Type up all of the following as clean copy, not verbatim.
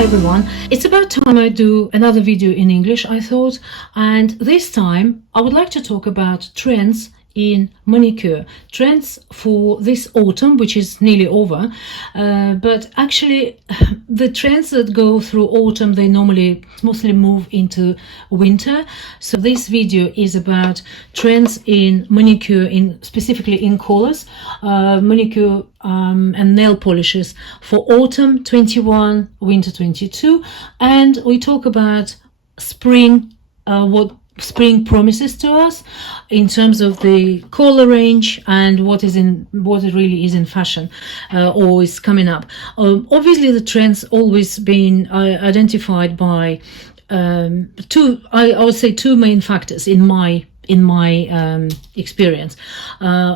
Hi everyone, it's about time I do another video in English, I thought, and this time I would like to talk about trends in manicure, trends for this autumn, which is nearly over, but actually the trends that go through autumn, they normally mostly move into winter. So this video is about trends in manicure, specifically in colors, manicure and nail polishes for autumn 21, winter 22, and we talk about spring, what spring promises to us in terms of the color range and what it really is in fashion or is coming up. Obviously the trends always been identified by I would say two main factors in my experience.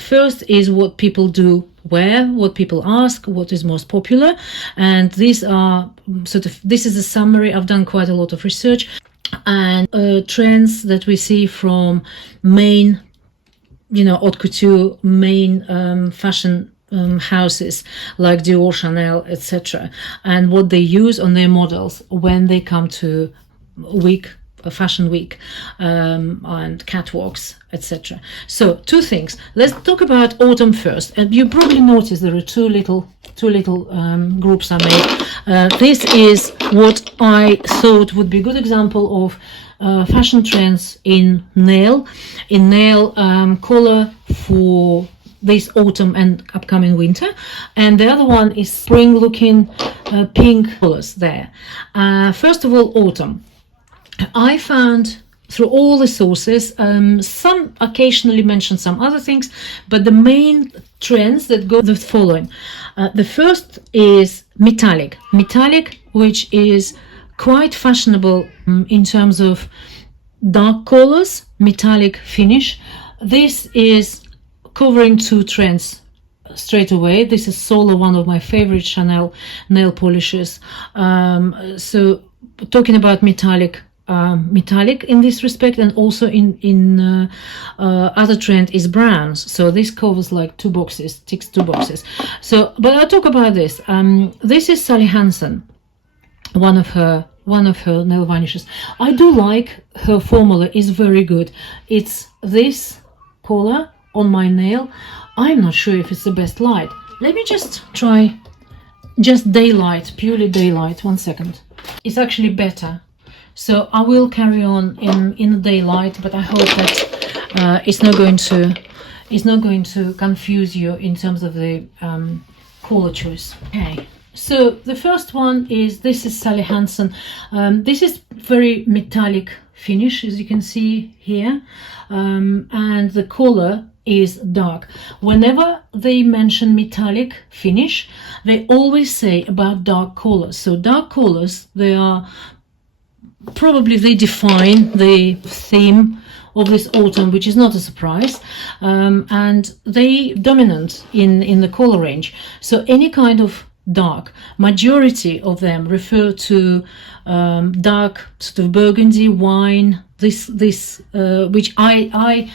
First is what people do wear, what people ask, what is most popular, and these are this is a summary. I've done quite a lot of research, and trends that we see from main, haute couture, main fashion houses like Dior, Chanel, etc., and what they use on their models when they come to fashion week and catwalks, etc. So two things. Let's talk about autumn first. And you probably noticed there are two little groups I made. This is what I thought would be a good example of fashion trends in nail color for this autumn and upcoming winter, and the other one is spring looking pink colors there. First of all, autumn. I found through all the sources, some occasionally mention some other things, but the main trends that go the following. The first is metallic, which is quite fashionable in terms of dark colors, metallic finish. This is covering two trends straight away. This is Solo, one of my favorite Chanel nail polishes. So talking about metallic in this respect, and also in other trend is browns. So this covers like ticks two boxes. So, but I'll talk about this. This is Sally Hansen, one of her nail varnishes. I do like her formula, is very good. It's this color on my nail. I'm not sure if it's the best light. Let me just try daylight, purely daylight. 1 second. It's actually better. So I will carry on in the daylight, but I hope that it's not going to confuse you in terms of the color choice. Okay. So the first one is, this is Sally Hansen. This is very metallic finish, as you can see here, and the color is dark. Whenever they mention metallic finish, they always say about dark colors. So dark colors, they define the theme of this autumn, which is not a surprise, and they dominant in the color range. So any kind of dark, majority of them refer to dark sort of burgundy wine, this which I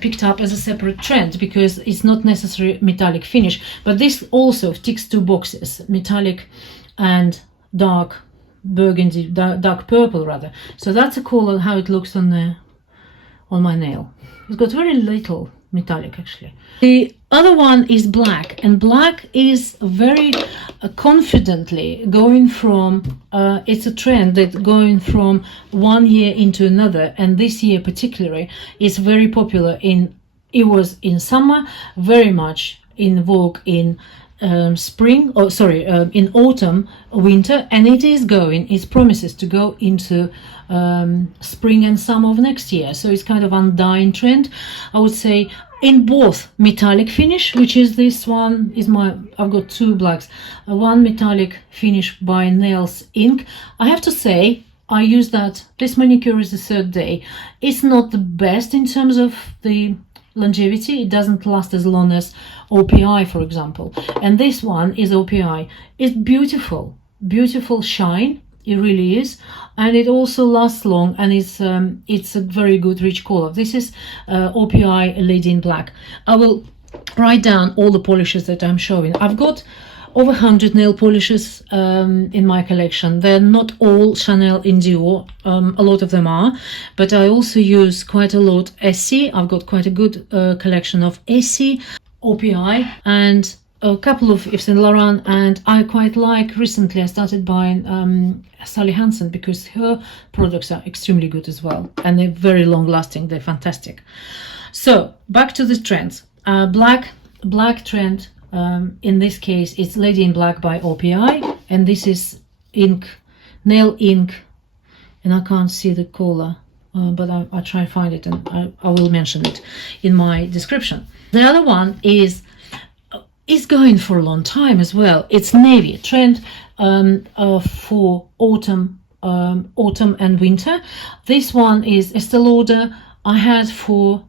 picked up as a separate trend because it's not necessarily metallic finish, but this also ticks two boxes, metallic and dark burgundy, dark purple rather. So that's a color, how it looks on my nail. It's got very little metallic actually. The other one is black, and black is very confidently going from it's a trend that going from one year into another, and this year particularly is very popular it was in summer, very much in vogue in spring, in autumn, winter, and it promises to go into spring and summer of next year. So it's kind of undying trend, I would say, in both metallic finish, which is this one is I've got two blacks, one metallic finish by Nails.Inc. I have to say, I use that. This manicure is the third day. It's not the best in terms of the longevity. It doesn't last as long as OPI, for example, and this one is OPI. It's beautiful shine, it really is, and it also lasts long, and it's a very good rich color. This is OPI Lady in Black. I will write down all the polishes that I'm showing. I've got over 100 nail polishes in my collection. They're not all Chanel in Dior, a lot of them are, but I also use quite a lot Essie. I've got quite a good collection of Essie, OPI, and a couple of Yves Saint Laurent, and I quite like, recently I started buying Sally Hansen, because her products are extremely good as well, and they're very long lasting. They're fantastic. So back to the trends. Black trend, in this case it's Lady in Black by OPI, and this is Nails.Inc, and I can't see the color, but I'll try to find it, and I will mention it in my description. The other one is going for a long time as well. It's navy trend for autumn and winter. This one is Estee Lauder. I had for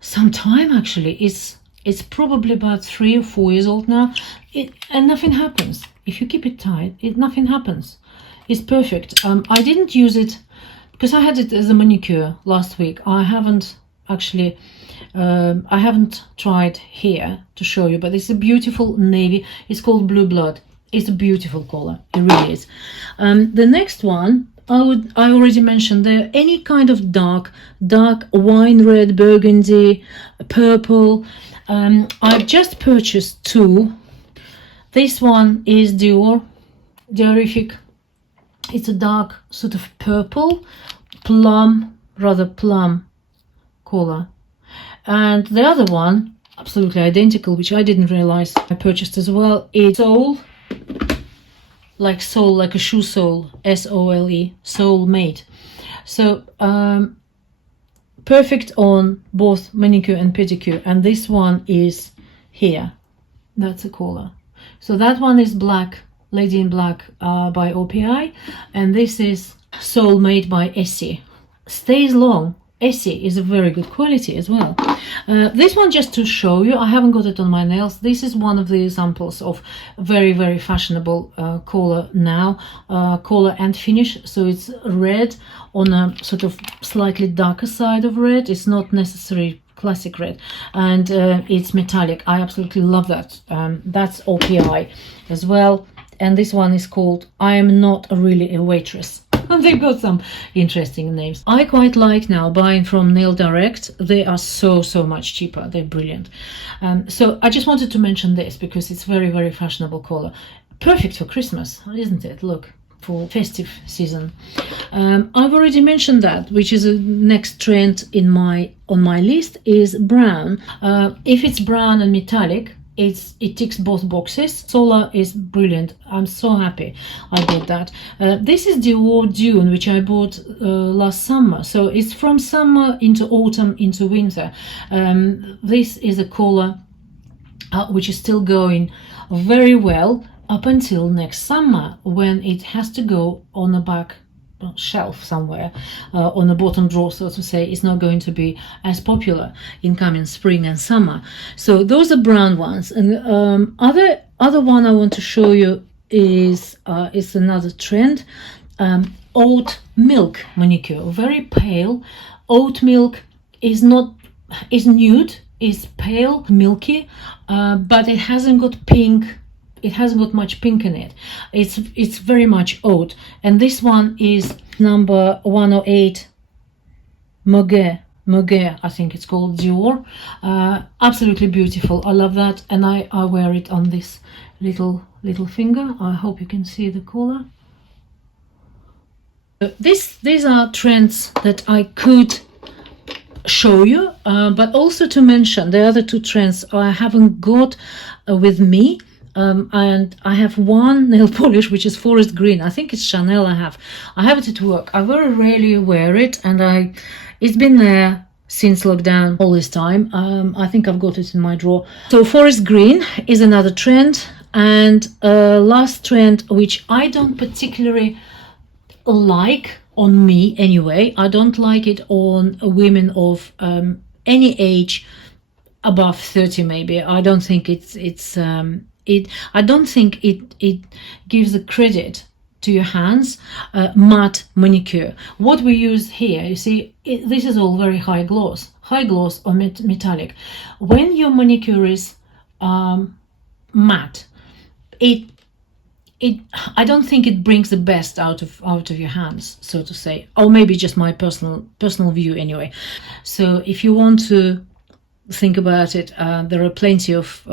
some time actually. It's probably about 3 or 4 years old now, and nothing happens. If you keep it tight, nothing happens. It's perfect. I didn't use it because I had it as a manicure last week. I haven't actually I haven't tried here to show you, but it's a beautiful navy. It's called Blue Blood. It's a beautiful color. It really is. The next one, I already mentioned there, any kind of dark wine red, burgundy, purple. I've just purchased 2. This one is Dior, DIORIFIC. It's a dark sort of purple, rather plum color. And the other one, absolutely identical, which I didn't realize I purchased as well, is Soul, like a shoe sole, SOLE, Soul Made. So perfect on both manicure and pedicure. And this one is here. That's a color. So that one is black, Lady in Black by OPI, and this is Soul Made by Essie. Stays long. Essie is a very good quality as well. This one, just to show you, I haven't got it on my nails. This is one of the examples of very, very fashionable color now, color and finish. So it's red on a sort of slightly darker side of red. It's not necessarily classic red, and it's metallic. I absolutely love that. That's OPI as well. And this one is called I Am Not Really a Waitress. They've got some interesting names. I quite like now buying from Nail Direct. They are so much cheaper. They're brilliant. So I just wanted to mention this because it's very, very fashionable color. Perfect for Christmas, isn't it? Look, for festive season. I've already mentioned that, which is a next trend on my list, is brown. If it's brown and metallic, it ticks both boxes. Solar is brilliant. I'm so happy I bought that. This is Dior Dune, which I bought last summer. So it's from summer into autumn into winter. This is a color which is still going very well up until next summer, when it has to go on the back shelf somewhere, on the bottom drawer, so to say. It's not going to be as popular in coming spring and summer. So those are brown ones. And other one I want to show you is another trend, Oat Milk manicure. Very pale. Oat Milk is nude, is pale, milky, but it hasn't got pink. It hasn't got much pink in it. It's very much oat. And this one is number 108 Muguet, I think it's called, Dior. Absolutely beautiful. I love that, and I wear it on this little finger. I hope you can see the color. These are trends that I could show you, but also to mention the other 2 trends I haven't got with me. And I have one nail polish which is forest green. I think it's Chanel. I have it at work. I very rarely wear it, and it's been there since lockdown all this time. I think I've got it in my drawer. So forest green is another trend, and last trend, which I don't particularly like on me anyway. I don't like it on women of any age above 30 maybe. I don't think I don't think it gives the credit to your hands. Matte manicure. What we use here, you see, this is all very high gloss or metallic. When your manicure is matte, it I don't think it brings the best out of your hands, so to say, or maybe just my personal view anyway. So if you want to think about it, there are plenty of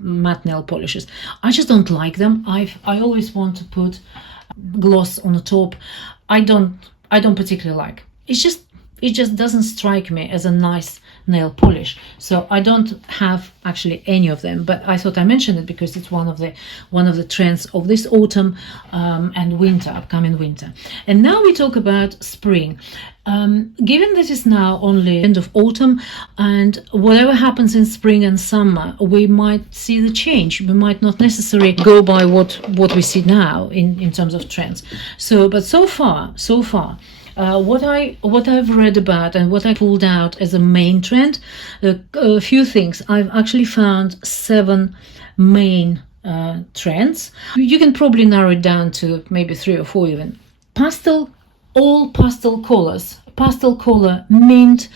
matte nail polishes. I just don't like them. I always want to put gloss on the top. I don't particularly like. It just doesn't strike me as a nice nail polish. So I don't have actually any of them, but I thought I mentioned it because it's one of the trends of this autumn and winter, upcoming winter. And now we talk about spring. Given that it's now only end of autumn, and whatever happens in spring and summer, we might see the change. We might not necessarily go by what we see now in terms of trends. But so far, what I've read about and what I pulled out as a main trend, a few things. I've actually found 7 main trends. You can probably narrow it down to maybe 3 or 4 even. All pastel colors. Pastel color, mint,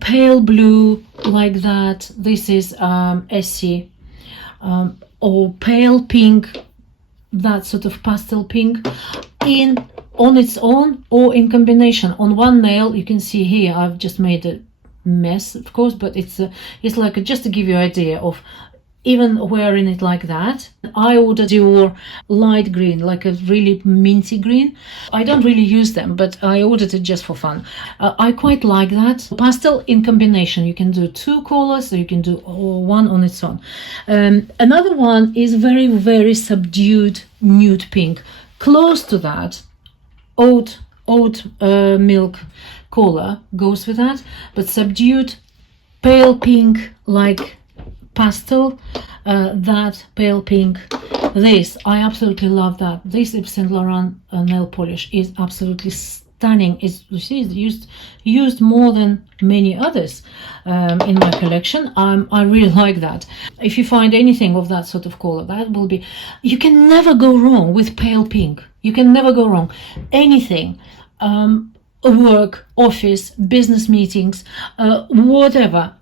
pale blue, like that. This is Essie, or pale pink, that sort of pastel pink, on its own or in combination. On one nail, you can see here, I've just made a mess, of course, but it's like just to give you an idea of even wearing it like that. I ordered Dior light green, like a really minty green. I don't really use them, but I ordered it just for fun. I quite like that. Pastel in combination. You can do 2 colors, or you can do one on its own. Another one is very, very subdued nude pink. Close to that, oat milk color goes with that, but subdued pale pink, like pastel, that pale pink. This, I absolutely love that. This Yves Saint Laurent nail polish is absolutely stunning. It's used more than many others in my collection. I really like that. If you find anything of that sort of color, that will be, you can never go wrong with pale pink. You can never go wrong. Anything, work, office, business meetings, whatever,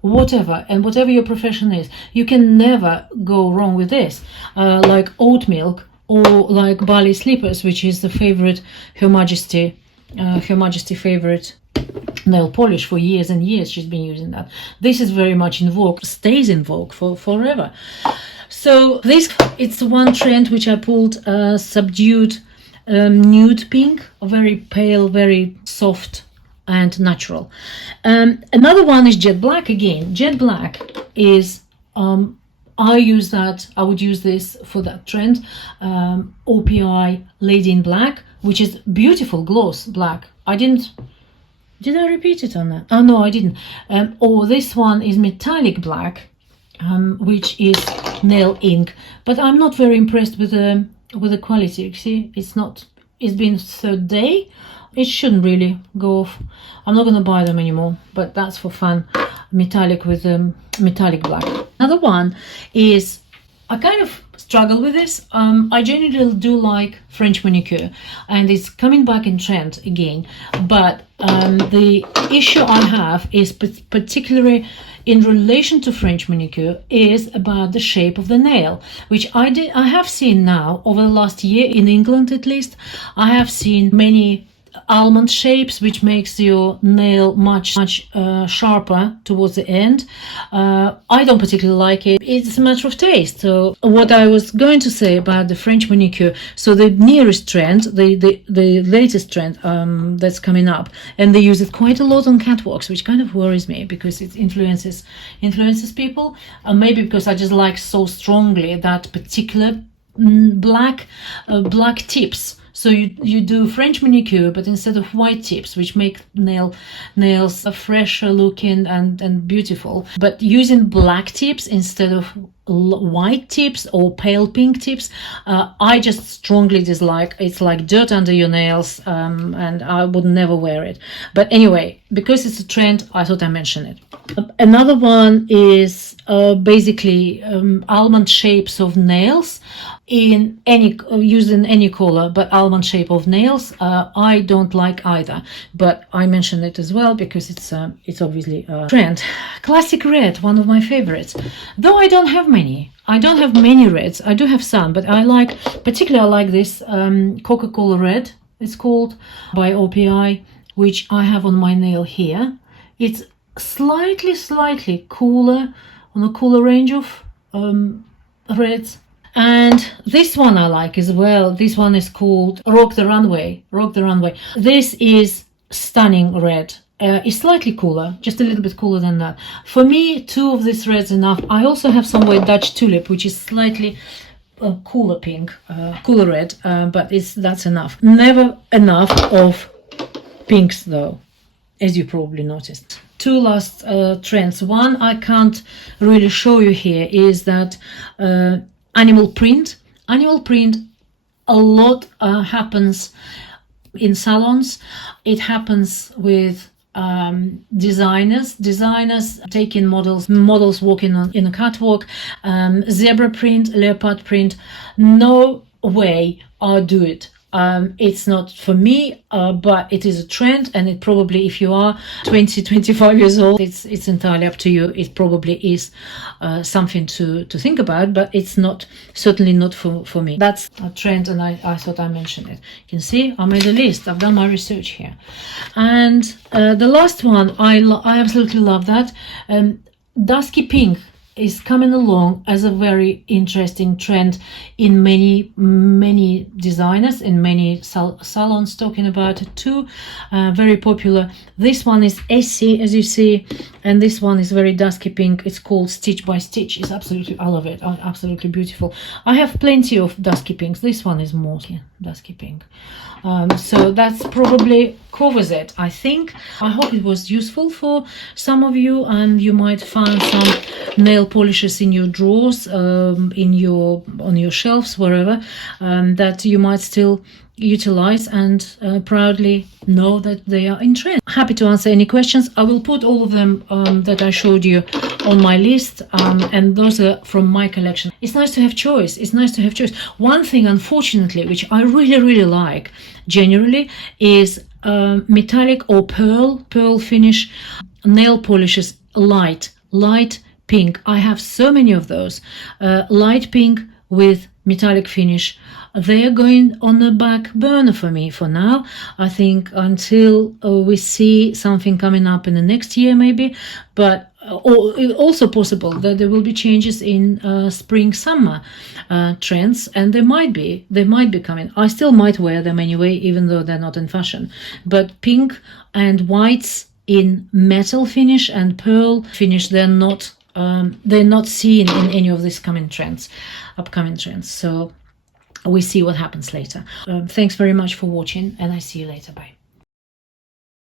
and whatever your profession is, you can never go wrong with this. Like Oat Milk, or like Ballet slippers, which is the favorite Her Majesty favorite nail polish for years and years. She's been using that. This is very much in vogue, stays in vogue for forever. So it's one trend which I pulled, subdued nude pink, very pale, very soft and natural. Another one is jet black again. Jet black is I would use this for that trend. OPI Lady in Black, which is beautiful gloss black. Did I repeat it on that? Oh no, I didn't. Or this one is metallic black, which is Nails.Inc. But I'm not very impressed with the quality. You see, it's been 3rd day. It shouldn't really go off. I'm not going to buy them anymore, but that's for fun. Metallic with metallic black. Another one is, I kind of struggle with this. I generally do like French manicure, and it's coming back in trend again. But the issue I have is particularly in relation to French manicure is about the shape of the nail, which I have seen now over the last year in England, at least. I have seen many almond shapes, which makes your nail much sharper towards the end. I don't particularly like it. It's a matter of taste. So what I was going to say about the French manicure, so the nearest trend, the latest trend that's coming up, and they use it quite a lot on catwalks, which kind of worries me because it influences people. Maybe because I just like so strongly that particular black tips. So you do French manicure, but instead of white tips, which make nails fresher looking and beautiful, but using black tips instead of white tips or pale pink tips, I just strongly dislike. It's like dirt under your nails, and I would never wear it. But anyway, because it's a trend, I thought I'd mention it. Another one is basically almond shapes of nails in using any color, but almond shape of nails. I don't like either, but I mentioned it as well because it's obviously a trend. Classic red, one of my favorites. Though I don't have many. I don't have many reds. I do have some, but particularly I like this Coca-Cola red. It's called by OPI, which I have on my nail here. It's slightly cooler, on a cooler range of reds. And this one I like as well. This one is called Rock the Runway. Rock the Runway. This is stunning red. It's slightly cooler, just a little bit cooler than that. For me, 2 of these reds enough. I also have somewhere Dutch Tulip, which is slightly cooler pink, cooler red, but that's enough. Never enough of pinks though, as you probably noticed. 2 last trends. One I can't really show you here is that animal print. Animal print, a lot happens in salons. It happens with designers taking models walking in a catwalk, zebra print, leopard print. No way I'll do it. It's not for me, but it is a trend, and it probably, if you are 20-25 years old, it's entirely up to you. It probably is something to think about, but it's certainly not for me. That's a trend, and I thought I mentioned it. You can see I made a list. I've done my research here. And the last one, I absolutely love that. Dusky Pink is coming along as a very interesting trend in many designers, in many salons talking about it too. Very popular. This one is Essie, as you see, and this one is very dusky pink. It's called Stitch by Stitch. It's absolutely, I love it, absolutely beautiful. I have plenty of dusky pinks. This one is mostly dusky pink. So that's probably covers it, I think. I hope it was useful for some of you, and you might find some nail polishes in your drawers, on your shelves, wherever, that you might still utilize and proudly know that they are in trend. Happy to answer any questions. I will put all of them that I showed you on my list, and those are from my collection. It's nice to have choice. It's nice to have choice. One thing, unfortunately, which I really like generally, is metallic or pearl finish nail polishes. Light pink. I have so many of those. Light pink with metallic finish. They are going on the back burner for me for now. I think until we see something coming up in the next year maybe, but also possible that there will be changes in spring summer trends, and they might be coming. I still might wear them anyway, even though they're not in fashion. But pink and whites in metal finish and pearl finish, they're not seen in any of these upcoming trends. So we see what happens later. Thanks very much for watching, and I see you later. Bye.